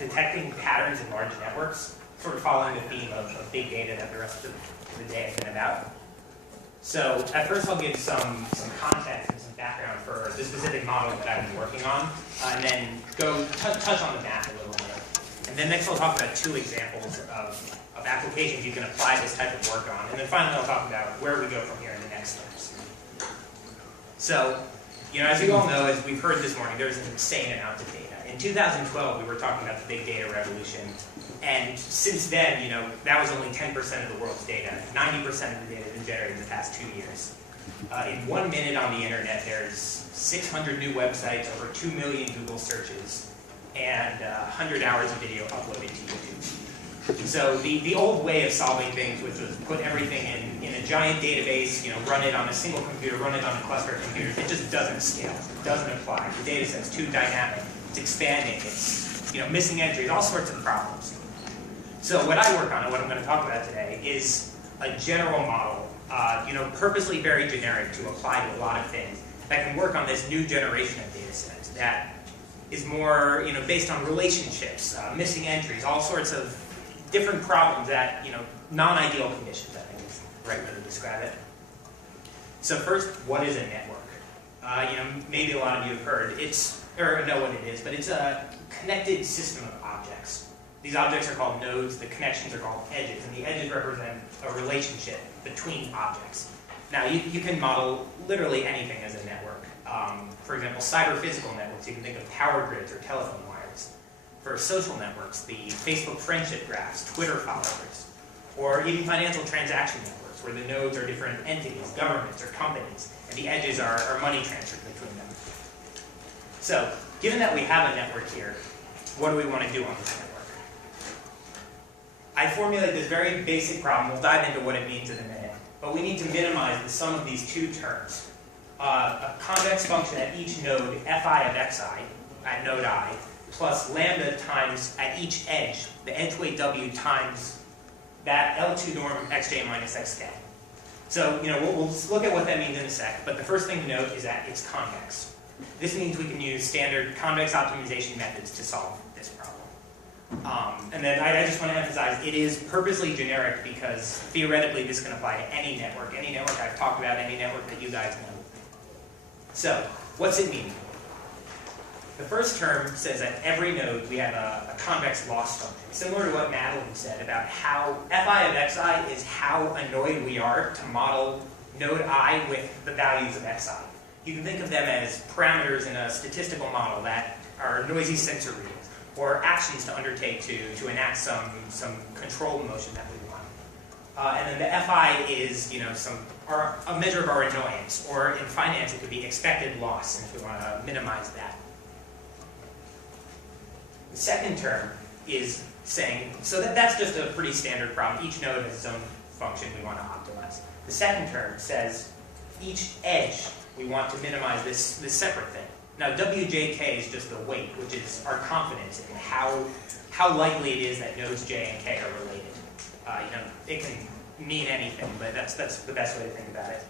detecting patterns in large networks, sort of following the theme of big data that the rest of the day has been about. So at first I'll give some context and some background for the specific model that I've been working on, and then go touch on the math a little bit. And then next I'll talk about 2 examples of applications you can apply this type of work on. And then finally I'll talk about where we go from here in the next steps. So, as you all know, as we've heard this morning, there's an insane amount of data. In 2012, we were talking about the big data revolution. And since then, that was only 10% of the world's data. 90% of the data has been generated in the past 2 years. In 1 minute on the internet, there's 600 new websites, over 2 million Google searches, and 100 hours of video uploaded to YouTube. So the old way of solving things, which was put everything in a giant database, run it on a single computer, run it on a cluster of computers, it just doesn't scale. It doesn't apply. The data set's too dynamic. It's expanding. It's missing entries, all sorts of problems. So what I work on, and what I'm going to talk about today, is a general model, purposely very generic to apply to a lot of things that can work on this new generation of data sets that is more, based on relationships, missing entries, all sorts of different problems that, non-ideal conditions, I think is the right way to describe it. So first, what is a network? Maybe a lot of you have heard, or know what it is, but it's a connected system of objects. These objects are called nodes, the connections are called edges, and the edges represent a relationship between objects. Now, you can model literally anything as a network. For example, cyber-physical networks, you can think of power grids or telephone wires. For social networks, the Facebook friendship graphs, Twitter followers, or even financial transaction networks, where the nodes are different entities, governments, or companies, and the edges are money transferred between them. So, given that we have a network here, what do we want to do on this network? I formulate this very basic problem. We'll dive into what it means in a minute. But we need to minimize the sum of these 2 terms. A convex function at each node, fi of xi, at node I, plus lambda times at each edge, the edge weight w times that L2 norm xj minus xk. So, we'll look at what that means in a sec, but the first thing to note is that it's convex. This means we can use standard convex optimization methods to solve this problem. And then I just want to emphasize, it is purposely generic because theoretically this can apply to any network I've talked about, any network that you guys know. So, what's it mean? The first term says that every node we have a convex loss function, similar to what Madeline said about how fi of xi is how annoyed we are to model node I with the values of xi. You can think of them as parameters in a statistical model that are noisy sensor readings, or actions to undertake to enact some control motion that we want. And then the fi is a measure of our annoyance, or in finance it could be expected loss, since we want to minimize that. The second term is saying, so that's just a pretty standard problem. Each node has its own function we want to optimize. The second term says each edge we want to minimize this separate thing. Now, WJK is just the weight, which is our confidence in how likely it is that nodes J and K are related. It can mean anything, but that's the best way to think about it.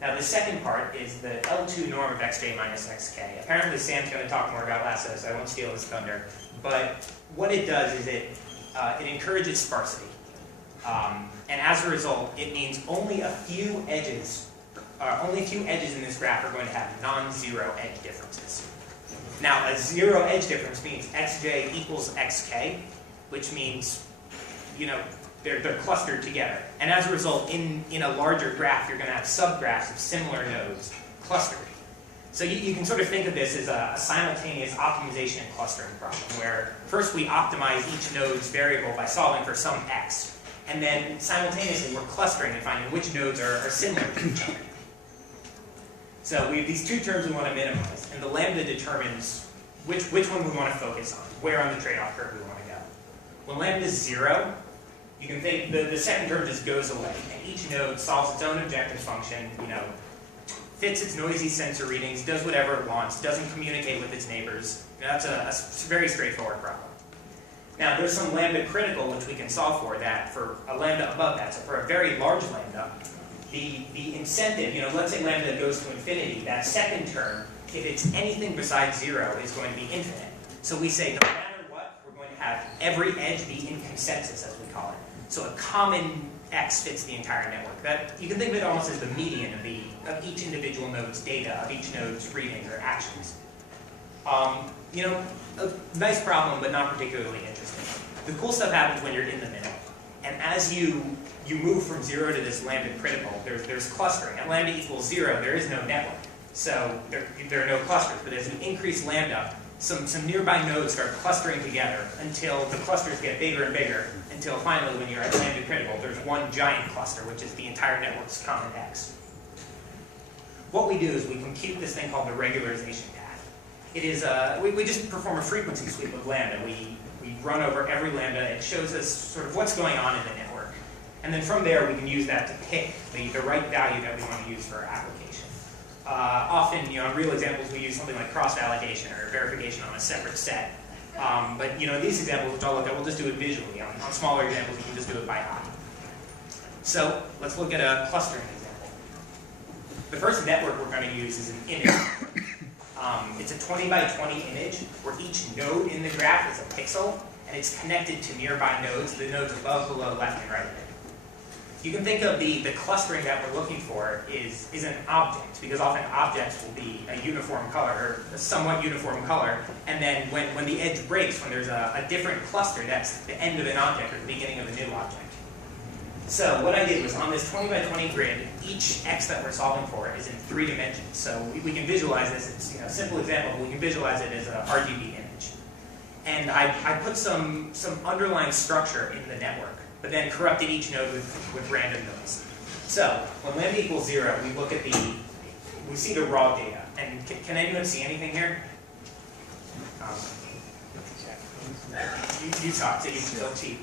Now, the second part is the L2 norm of xj minus xk. Apparently, Sam's going to talk more about lasso, so I won't steal his thunder. But what it does is it encourages sparsity. And as a result, it means only a few edges in this graph are going to have non-zero edge differences. Now, a zero edge difference means xj equals xk, which means, they're clustered together. And as a result, in a larger graph, you're going to have subgraphs of similar nodes clustered. So you can sort of think of this as a simultaneous optimization and clustering problem, where first we optimize each node's variable by solving for some x, and then simultaneously we're clustering and finding which nodes are similar to each other. So we have these 2 terms we want to minimize, and the lambda determines which one we want to focus on, where on the trade-off curve we want to go. When lambda is 0, you can think the second term just goes away, and each node solves its own objective function, fits its noisy sensor readings, does whatever it wants, doesn't communicate with its neighbors. That's a very straightforward problem. Now, there's some lambda critical which we can solve for a lambda above that. So for a very large lambda, the incentive, let's say lambda goes to infinity, that second term, if it's anything besides 0, is going to be infinite. So we say no matter what, we're going to have have every edge be in consensus, as we call it. So a common X fits the entire network. That you can think of it almost as the median of each individual node's data, of each node's readings or actions. You know, a nice problem, but not particularly interesting. The cool stuff happens when you're in the middle. And as you move from 0 to this lambda critical, there's clustering. At lambda equals 0, there is no network. So there are no clusters. But as you increase lambda, some nearby nodes start clustering together until the clusters get bigger and bigger, until finally, when you're at lambda critical, there's one giant cluster, which is the entire network's common X. What we do is we compute this thing called the regularization path. It is, we just perform a frequency sweep of lambda. We run over every lambda. It shows us sort of what's going on in the network. And then from there, we can use that to pick the right value that we want to use for our application. Often, you know, in real examples, we use something like cross-validation or verification on a separate set. But, you know, these examples, which I'll look at, we'll just do it visually. On smaller examples, you can just do it by eye. So let's look at a clustering example. The first network we're going to use is an image. It's a 20 by 20 image where each node in the graph is a pixel, and it's connected to nearby nodes, the nodes above, below, left, and right. You can think of the clustering that we're looking for is an object, because often objects will be a uniform color, or a somewhat uniform color, and then when the edge breaks, when there's a different cluster, that's the end of an object, or the beginning of a new object. So what I did was, on this 20 by 20 grid, each X that we're solving for is in 3 dimensions. So we can visualize this. It's, you know, a simple example, but we can visualize it as an RGB image. And I put some underlying structure in the network, but then corrupted each node with random nodes. So when lambda equals 0, we look at we see the raw data. And can anyone see anything here? You talk, so you still cheat.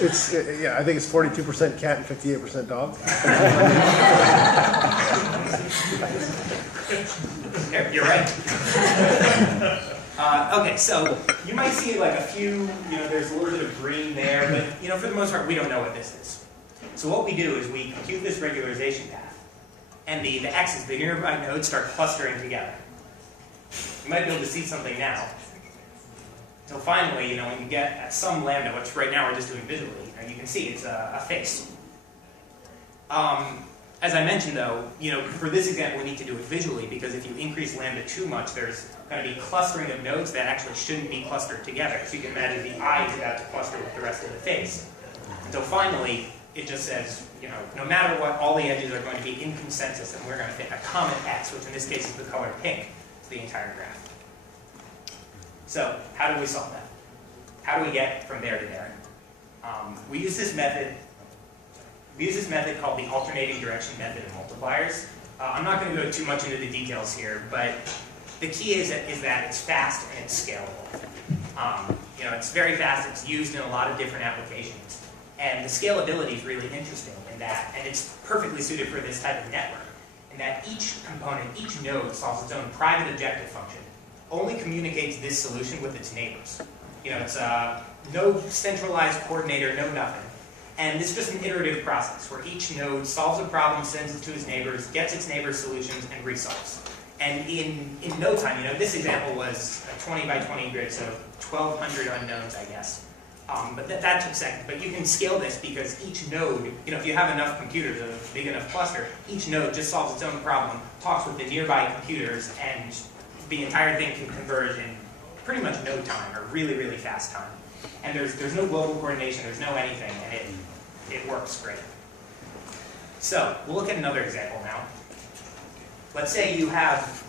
It's yeah, I think it's 42% cat and 58% dog. You're right. Okay, so you might see like a few, you know, there's a little bit of green there, but you know, for the most part, we don't know what this is. So what we do is we compute this regularization path, and the X's, the nearby nodes, start clustering together. You might be able to see something now. So finally, you know, when you get at some lambda, which right now we're just doing visually, you can see it's a face. As I mentioned, though, you know, for this example, we need to do it visually, because if you increase lambda too much, there's going to be clustering of nodes that actually shouldn't be clustered together. So you can imagine the eye is about to cluster with the rest of the face. So finally, it just says, you know, no matter what, all the edges are going to be in consensus, and we're going to pick a common X, which in this case is the color pink, to the entire graph. So how do we solve that? How do we get from there to there? We use this method. We use this method called the alternating direction method of multipliers. I'm not going to go too much into the details here, but the key is that it's fast and it's scalable. You know, it's very fast. It's used in a lot of different applications, and the scalability is really interesting in that, and it's perfectly suited for this type of network. In that each component, each node solves its own private objective function. Only communicates this solution with its neighbors. You know, it's no centralized coordinator, no nothing. And it's just an iterative process where each node solves a problem, sends it to its neighbors, gets its neighbors' solutions, and resolves. And in no time, you know, this example was a 20 by 20 grid, so 1,200 unknowns, I guess. But that took seconds. But you can scale this because each node, you know, if you have enough computers, a big enough cluster, each node just solves its own problem, talks with the nearby computers, and the entire thing can converge in pretty much no time, or really, really fast time. And there's no global coordination, there's no anything, and it works great. So we'll look at another example now. Let's say you have,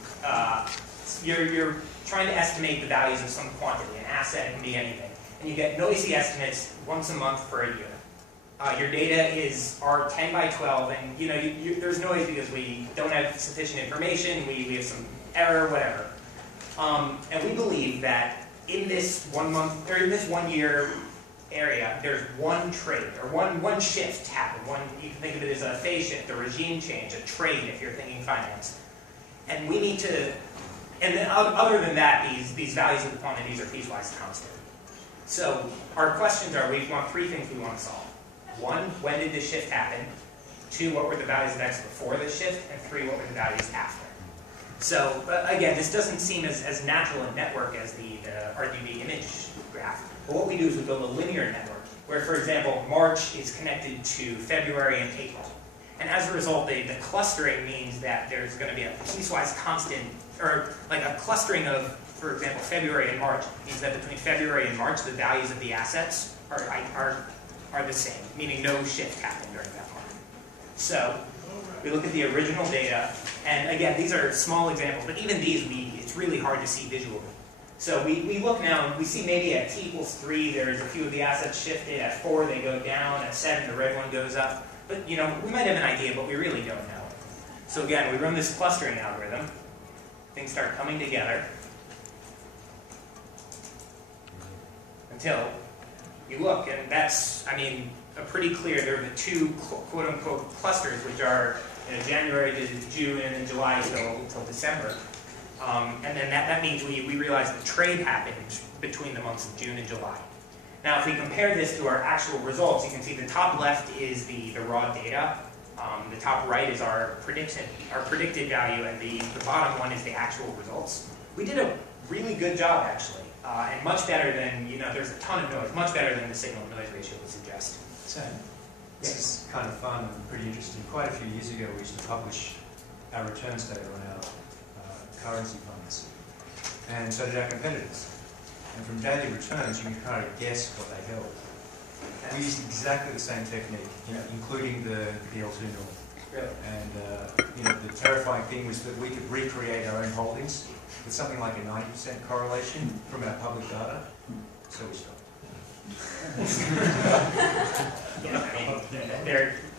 you're trying to estimate the values of some quantity, an asset, it can be anything, and you get noisy estimates once a month for a year. Your data are 10 by 12, and you know there's noise because we don't have sufficient information, we have some error, whatever. And we believe that in this 1 month, or in this 1 year area, there's one trade, or one shift happen. You can think of it as a phase shift, a regime change, a trade if you're thinking finance. And we need to, and then other than that, these values of the quantities are piecewise constant. So our questions are, we want 3 things we want to solve. 1, when did this shift happen? 2, what were the values of X before the shift? And 3, what were the values after? So again, this doesn't seem as natural a network as the RGB image graph. But what we do is we build a linear network where, for example, March is connected to February and April. And as a result, the clustering means that there's going to be a piecewise constant, or like a clustering of, for example, February and March means that between February and March, the values of the assets are the same, meaning no shift happened during that month. So we look at the original data, and again, these are small examples, but even these, it's really hard to see visually. So we look now, and we see maybe at t equals 3, there's a few of the assets shifted. At 4, they go down. At 7, the red one goes up. But we might have an idea, but we really don't know. So again, we run this clustering algorithm. Things start coming together until you look, and that's, pretty clear. There are the two quote-unquote clusters, which are January to June and then July till December. And then that means we realize the trade happened between the months of June and July. Now, if we compare this to our actual results, you can see the top left is the raw data. The top right is our predicted value, and the bottom one is the actual results. We did a really good job, actually, and much better than, there's a ton of noise, much better than the signal-to-noise ratio would suggest. Sam, this is kind of fun and pretty interesting. Quite a few years ago, we used to publish our returns data on our currency funds, and so did our competitors. And from daily returns, you can kind of guess what they held. We used exactly the same technique, including the L2 norm. Really? And the terrifying thing was that we could recreate our own holdings with something like a 90% correlation from our public data. So we stopped.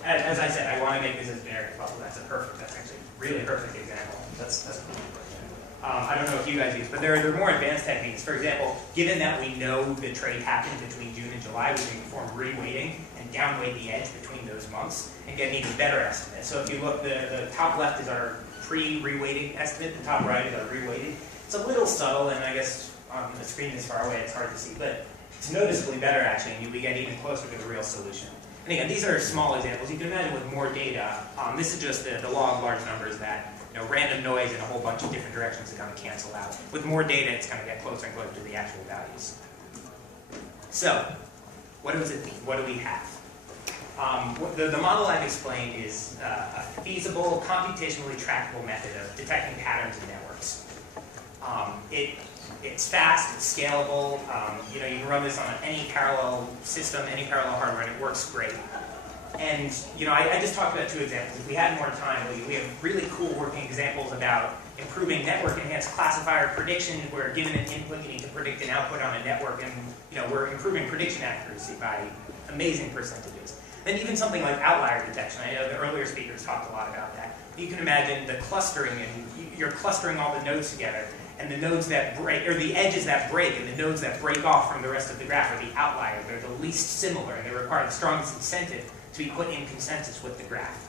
As I said, I want to make this as generic as possible. That's actually a really perfect example. That's cool. I don't know if you guys use, but there are more advanced techniques. For example, given that we know the trade happened between June and July, we can perform reweighting and downweight the edge between those months and get an even better estimate. So if you look, the top left is our pre-reweighting estimate, the top right is our reweighted. It's a little subtle, and I guess on the screen this far away it's hard to see, but it's noticeably better actually, and we get even closer to the real solution. And again, these are small examples. You can imagine with more data, this is just the law of large numbers that random noise in a whole bunch of different directions is going to cancel out. With more data, it's going to get closer and closer to the actual values. So, what does it mean? What do we have? The model I've explained is a feasible, computationally tractable method of detecting patterns in networks. It's fast, it's scalable. You can run this on any parallel system, any parallel hardware, and it works great. And I just talked about 2 examples. If we had more time, we have really cool working examples about improving network-enhanced classifier prediction, where given an input, you need to predict an output on a network, and we're improving prediction accuracy by amazing percentages. Then even something like outlier detection. I know the earlier speakers talked a lot about that. You can imagine the clustering, and you're clustering all the nodes together, and the nodes that break, or the edges that break, and the nodes that break off from the rest of the graph are the outliers. They're the least similar, and they require the strongest incentive to be put in consensus with the graph.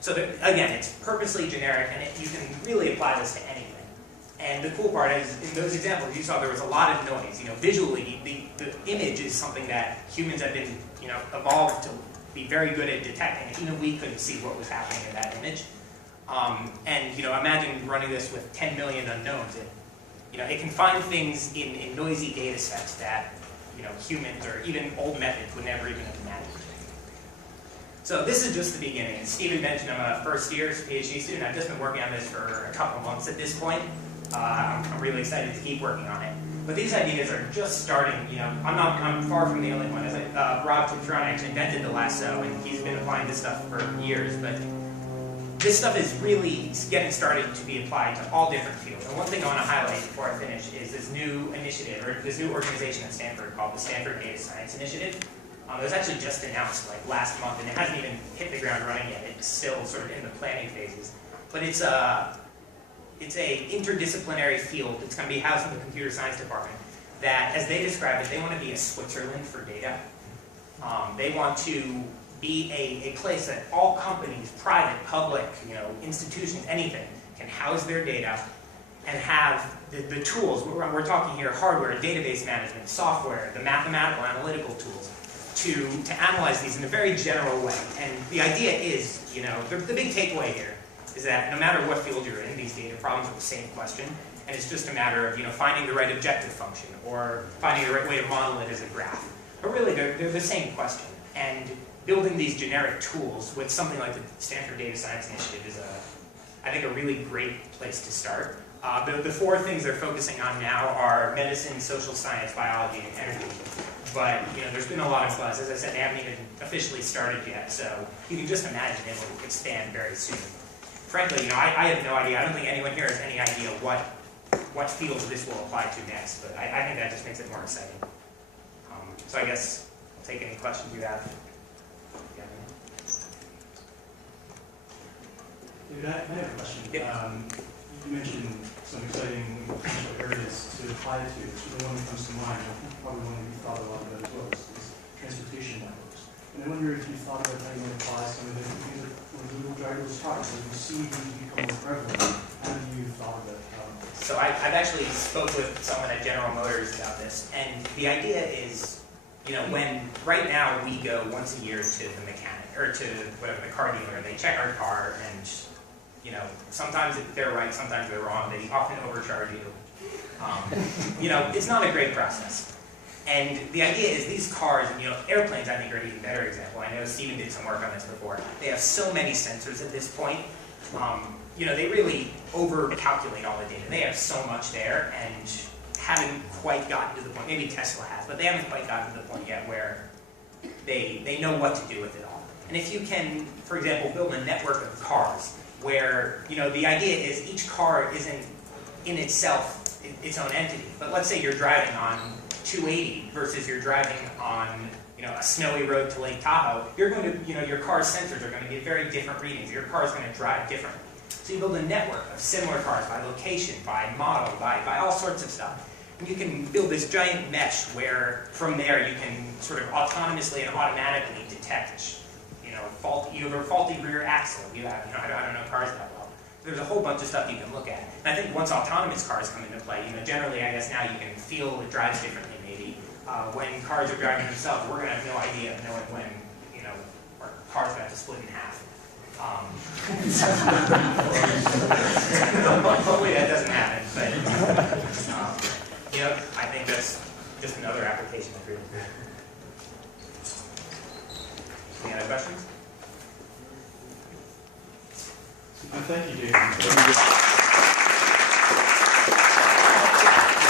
So again, it's purposely generic, and you can really apply this to anything. And the cool part is, in those examples, you saw there was a lot of noise. Visually, the image is something that humans have been, evolved to be very good at detecting, and even we couldn't see what was happening in that image. And imagine running this with 10 million unknowns. It can find things in noisy data sets that humans or even old methods would never even have imagined. So this is just the beginning. As Stephen mentioned, I'm a first-year PhD student. I've just been working on this for a couple of months at this point. I'm really excited to keep working on it. But these ideas are just starting. I'm far from the only one. As Rob Tutron actually invented the lasso, and he's been applying this stuff for years. But this stuff is really getting started to be applied to all different fields. And one thing I want to highlight before I finish is this new initiative, or this new organization at Stanford called the Stanford Data Science Initiative. It was actually just announced last month, and it hasn't even hit the ground running yet. It's still sort of in the planning phases. But it's a interdisciplinary field. It's going to be housed in the computer science department that, as they describe it, they want to be a Switzerland for data. They want to be a place that all companies, private, public, institutions, anything, can house their data and have the tools. We're talking here hardware, database management, software, the mathematical, analytical tools to analyze these in a very general way. And the idea is, the big takeaway here is that no matter what field you're in, these data problems are the same question, and it's just a matter of finding the right objective function or finding the right way to model it as a graph. But really, they're the same question. And building these generic tools with something like the Stanford Data Science Initiative is, I think, a really great place to start. The four things they're focusing on now are medicine, social science, biology, and energy. But there's been a lot of buzz. As I said, they haven't even officially started yet, so you can just imagine it will expand very soon. Frankly, I have no idea. I don't think anyone here has any idea what fields this will apply to next, but I think that just makes it more exciting. So I guess I'll take any questions you have. David, I have a question. Yeah. You mentioned some exciting potential areas to apply it to. The one that comes to mind, probably one that you thought a lot about as well, is transportation networks. And I wonder if you thought about how you would apply some of the things that when Google driverless cars, as you see these become more prevalent, how have you thought about So I've actually spoke with someone at General Motors about this, and the idea is, when right now we go once a year to the mechanic, or to whatever, the car dealer, they check our car, and sometimes they're right, sometimes they're wrong. They often overcharge you. It's not a great process. And the idea is these cars, and airplanes I think are an even better example. I know Steven did some work on this before. They have so many sensors at this point. They really over-calculate all the data. They have so much there and haven't quite gotten to the point, maybe Tesla has, but they haven't quite gotten to the point yet where they know what to do with it all. And if you can, for example, build a network of cars where, the idea is each car isn't in itself its own entity. But let's say you're driving on 280 versus you're driving on, a snowy road to Lake Tahoe. You're going to, your car's sensors are going to get very different readings. Your car's going to drive differently. So you build a network of similar cars by location, by model, by all sorts of stuff. And you can build this giant mesh where from there you can sort of autonomously and automatically detect you have a faulty rear axle. I don't know cars that well. There's a whole bunch of stuff you can look at. And I think once autonomous cars come into play, generally I guess now you can feel it drives differently maybe. When cars are driving themselves, we're going to have no idea of knowing when, our car's going to have to split in half. Hopefully that doesn't happen, but I think that's just another application of freedom. Any other questions? Thank you, David.